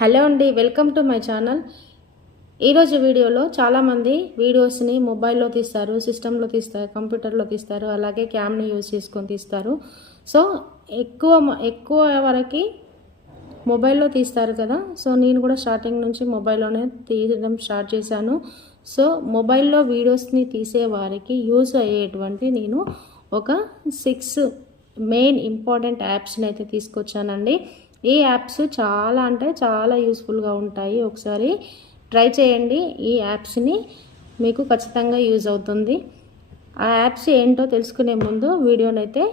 Hello అండి, welcome to my channel. ఈరోజు వీడియోలో చాలామంది వీడియోస్ని మొబైల్లో తీస్తారు, సిస్టంలో తీస్తారు, కంప్యూటర్లో తీస్తారు, అలాగే క్యామ్ని యూజ్ చేసుకొని తీస్తారు. సో ఎక్కువ వరకు మొబైల్లో తీస్తారు కదా. సో నేను కూడా స్టార్టింగ్ నుంచి మొబైల్లోనే తీయడం స్టార్ట్ చేశాను. సో మొబైల్లో వీడియోస్ని తీసే వారికి యూజ్ అయ్యేటువంటి నేను ఒక 6 మెయిన్ ఇంపార్టెంట్ యాప్స్ని అయితే తీసుకొచ్చానండి. ఈ యాప్స్ చాలా అంటే చాలా యూస్ఫుల్గా ఉంటాయి. ఒకసారి ట్రై చేయండి. ఈ యాప్స్ని మీకు ఖచ్చితంగా యూజ్ అవుతుంది. ఆ యాప్స్ ఏంటో తెలుసుకునే ముందు వీడియోని అయితే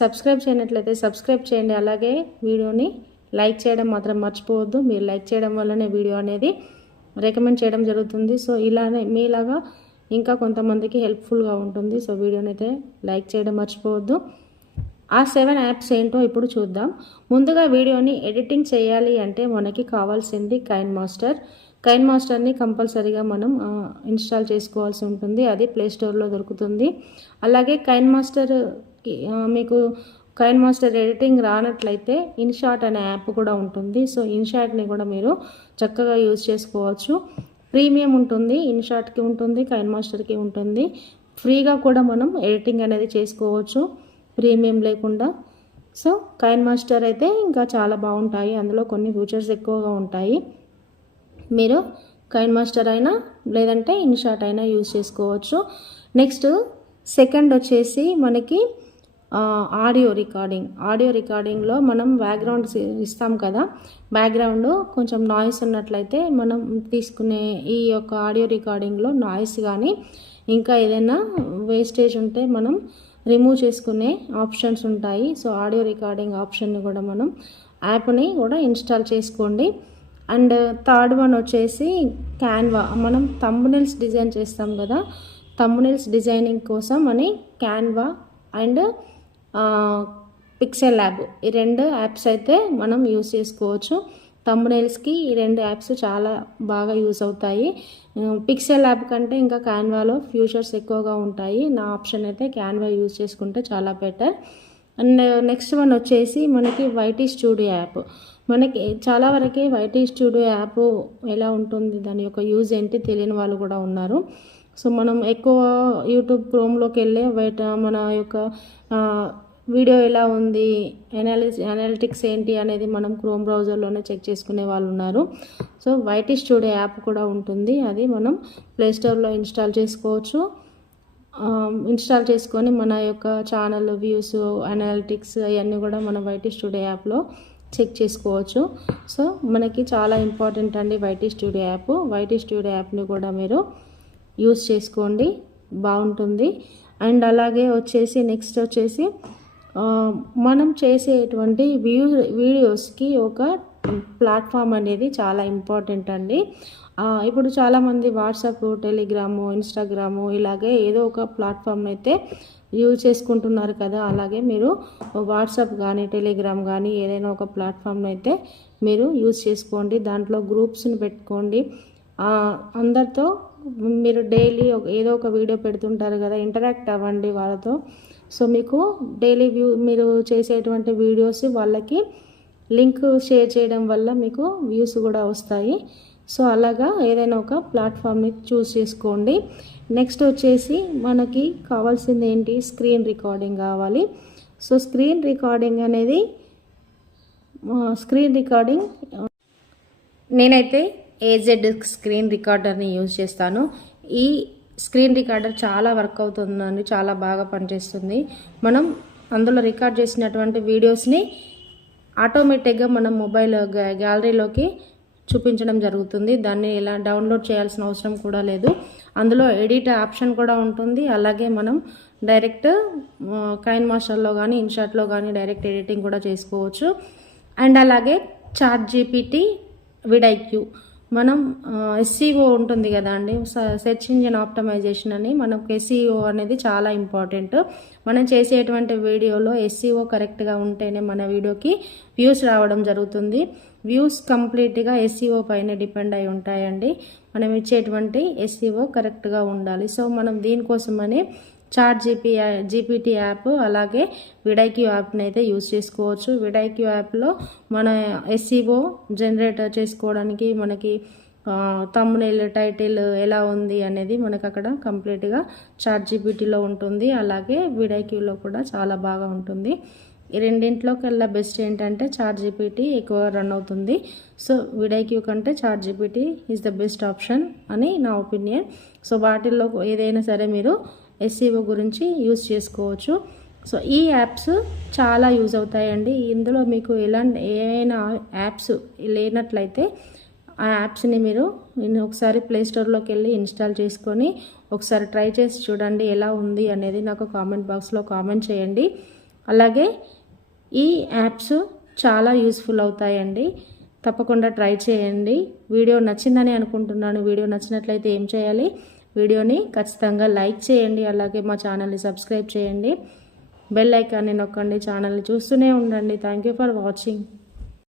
సబ్స్క్రైబ్ చేయనట్లయితే సబ్స్క్రైబ్ చేయండి. అలాగే వీడియోని లైక్ చేయడం మాత్రం మర్చిపోవద్దు. మీరు లైక్ చేయడం వల్లనే వీడియో అనేది రికమెండ్ చేయడం జరుగుతుంది. సో ఇలానే మీలాగా ఇంకా కొంతమందికి హెల్ప్ఫుల్గా ఉంటుంది. సో వీడియోని అయితే లైక్ చేయడం మర్చిపోవద్దు. ఆ 7 యాప్స్ ఏంటో ఇప్పుడు చూద్దాం. ముందుగా వీడియోని ఎడిటింగ్ చేయాలి అంటే మనకి కావాల్సింది కైన్ మాస్టర్ని కంపల్సరీగా మనం ఇన్స్టాల్ చేసుకోవాల్సి ఉంటుంది. అది ప్లేస్టోర్లో దొరుకుతుంది. అలాగే కైన్ మాస్టర్ ఎడిటింగ్ రానట్లయితే ఇన్షాట్ అనే యాప్ కూడా ఉంటుంది. సో ఇన్షాట్ని కూడా మీరు చక్కగా యూజ్ చేసుకోవచ్చు. ప్రీమియం ఉంటుంది, ఇన్షాట్కి ఉంటుంది, కైన్ మాస్టర్కి ఉంటుంది. ఫ్రీగా కూడా మనం ఎడిటింగ్ అనేది చేసుకోవచ్చు ప్రీమియం లేకుండా. సో కైన్ మాస్టర్ అయితే ఇంకా చాలా బాగుంటాయి. అందులో కొన్ని ఫీచర్స్ ఎక్కువగా ఉంటాయి. మీరు కైన్ మాస్టర్ అయినా లేదంటే ఇన్షాట్ అయినా యూజ్ చేసుకోవచ్చు. నెక్స్ట్ సెకండ్ వచ్చేసి మనకి ఆడియో రికార్డింగ్లో మనం బ్యాక్గ్రౌండ్ ఇస్తాం కదా. బ్యాక్గ్రౌండ్ కొంచెం నాయిస్ ఉన్నట్లయితే మనం తీసుకునే ఈ యొక్క ఆడియో రికార్డింగ్లో నాయిస్ కానీ ఇంకా ఏదైనా వేస్టేజ్ ఉంటే మనం రిమూవ్ చేసుకునే ఆప్షన్స్ ఉంటాయి. సో ఆడియో రికార్డింగ్ ఆప్షన్ని కూడా మనం యాప్ని కూడా ఇన్స్టాల్ చేసుకోండి. అండ్ థర్డ్ వన్ వచ్చేసి క్యాన్వా. మనం థంబ్నెయిల్స్ డిజైన్ చేస్తాం కదా, థంబ్నెయిల్స్ డిజైనింగ్ కోసం అని క్యాన్వా అండ్ పిక్సెల్ ల్యాబ్ ఈ 2 యాప్స్ అయితే మనం యూజ్ చేసుకోవచ్చు. థంబ్నెయిల్స్కి ఈ 2 యాప్స్ చాలా బాగా యూజ్ అవుతాయి. పిక్సెల్ ల్యాబ్ కంటే ఇంకా క్యాన్వాలో ఫ్యూచర్స్ ఎక్కువగా ఉంటాయి. నా ఆప్షన్ అయితే క్యాన్వా యూజ్ చేసుకుంటే చాలా బెటర్. అండ్ నెక్స్ట్ వన్ వచ్చేసి మనకి వైటీ స్టూడియో యాప్. మనకి చాలా వరకు వైటీ స్టూడియో యాప్ ఎలా ఉంటుంది, దాని యొక్క యూజ్ ఏంటి తెలియని వాళ్ళు కూడా ఉన్నారు. సో మనం ఎక్కువ యూట్యూబ్ క్రోమ్లోకి వెళ్ళే మన యొక్క వీడియో ఎలా ఉంది, అనాలిటిక్స్ ఏంటి అనేది మనం క్రోమ్ బ్రౌజర్లోనే చెక్ చేసుకునే వాళ్ళు ఉన్నారు. సో వైటీ స్టూడియో యాప్ కూడా ఉంటుంది. అది మనం ప్లేస్టోర్లో ఇన్స్టాల్ చేసుకోవచ్చు. ఇన్స్టాల్ చేసుకొని మన యొక్క ఛానల్ వ్యూస్, అనాలిటిక్స్ అవన్నీ కూడా మన వైటీ స్టూడియో యాప్లో చెక్ చేసుకోవచ్చు. సో మనకి చాలా ఇంపార్టెంట్ అండి YT studio app. YT studio యాప్ని కూడా మీరు యూజ్ చేసుకోండి, బాగుంటుంది. అండ్ అలాగే వచ్చేసి నెక్స్ట్ వచ్చేసి మనం చేసేటువంటి వీడియోస్కి ఒక ప్లాట్ఫామ్ అనేది చాలా ఇంపార్టెంట్ అండి. ఇప్పుడు చాలామంది వాట్సాప్, టెలిగ్రాము, ఇన్స్టాగ్రాము ఇలాగే ఏదో ఒక ప్లాట్ఫామ్ అయితే యూజ్ చేసుకుంటున్నారు కదా. అలాగే మీరు వాట్సాప్ కానీ టెలిగ్రామ్ కానీ ఏదైనా ఒక ప్లాట్ఫామ్ అయితే మీరు యూజ్ చేసుకోండి. దాంట్లో గ్రూప్స్ని పెట్టుకోండి. అందరితో మీరు డైలీ ఏదో ఒక వీడియో పెడుతుంటారు కదా, ఇంటరాక్ట్ అవ్వండి వాళ్ళతో. సో మీకు డైలీ మీరు చేసేటువంటి వీడియోస్ వాళ్ళకి లింక్ షేర్ చేయడం వల్ల మీకు వ్యూస్ కూడా వస్తాయి. సో అలాగా ఏదైనా ఒక ప్లాట్ఫామ్ని చూస్ చేసుకోండి. నెక్స్ట్ వచ్చేసి మనకి కావాల్సింది ఏంటి, స్క్రీన్ రికార్డింగ్ కావాలి. సో స్క్రీన్ రికార్డింగ్ నేనైతే ఏజెడ్ స్క్రీన్ రికార్డర్ని యూజ్ చేస్తాను. ఈ స్క్రీన్ రికార్డర్ చాలా వర్క్ అవుతుందండి, చాలా బాగా పనిచేస్తుంది. మనం అందులో రికార్డ్ చేసినటువంటి వీడియోస్ని ఆటోమేటిక్గా మనం మొబైల్ గ్యాలరీలోకి చూపించడం జరుగుతుంది. దాన్ని ఇలా డౌన్లోడ్ చేయాల్సిన అవసరం కూడా లేదు. అందులో ఎడిట్ ఆప్షన్ కూడా ఉంటుంది. అలాగే మనం డైరెక్ట్ కైన్ మాస్టర్లో కానీ ఇన్షాట్లో కానీ డైరెక్ట్ ఎడిటింగ్ కూడా చేసుకోవచ్చు. అండ్ అలాగే చాట్ జీపీటీ, విడైక్యూ, మనం ఎస్సీఓ ఉంటుంది కదా అండి, సెర్చ్ ఇంజిన్ ఆప్టిమైజేషన్ అని. మనకు ఎస్సీఓ అనేది చాలా ఇంపార్టెంట్. మనం చేసేటువంటి వీడియోలో ఎస్సీఓ కరెక్ట్గా ఉంటేనే మన వీడియోకి వ్యూస్ రావడం జరుగుతుంది. వ్యూస్ కంప్లీట్గా ఎస్సీఓ పైన డిపెండ్ అయి ఉంటాయండి. మనం ఇచ్చేటువంటి ఎస్సీఓ కరెక్ట్గా ఉండాలి. సో మనం దీనికోసమని చాట్ జీపీటీ యాప్ అలాగే విడైక్యూ యాప్ని అయితే యూజ్ చేసుకోవచ్చు. విడైక్యూ యాప్లో మన ఎస్ఈఓ జనరేట్ చేసుకోవడానికి మనకి థంబ్నెయిల్ టైటిల్ ఎలా ఉంది అనేది మనకు అక్కడ కంప్లీట్గా చాట్ జీపీటీలో ఉంటుంది. అలాగే విడైక్యూలో కూడా చాలా బాగా ఉంటుంది. ఈ రెండింటిలోకెల్లా బెస్ట్ ఏంటంటే చాట్ జీపీటీ ఎక్కువ రన్ అవుతుంది. సో విడైక్యూ కంటే ChatGPT is the best option అని నా ఒపీనియన్. సో వాటిల్లో ఏదైనా సరే మీరు ఎస్ఈఓ గురించి యూజ్ చేసుకోవచ్చు. సో ఈ యాప్స్ చాలా యూజ్ అవుతాయండి. ఇందులో మీకు ఏమైనా యాప్స్ లేనట్లయితే ఆ యాప్స్ని మీరు ఒకసారి ప్లేస్టోర్లోకి వెళ్ళి ఇన్స్టాల్ చేసుకొని ఒకసారి ట్రై చేసి చూడండి ఎలా ఉంది అనేది నాకు కామెంట్ బాక్స్లో కామెంట్ చేయండి. అలాగే ఈ యాప్స్ చాలా యూస్ఫుల్ అవుతాయండి. తప్పకుండా ట్రై చేయండి. వీడియో నచ్చిందని అనుకుంటున్నాను. వీడియో నచ్చినట్లయితే ఏం చేయాలి, వీడియోని ఖచ్చితంగా లైక్ చేయండి. అలాగే మా ఛానల్ని సబ్స్క్రైబ్ చేయండి. బెల్ ఐకాన్ని నొక్కండి. ఛానల్ని చూస్తూనే ఉండండి. Thank you for watching.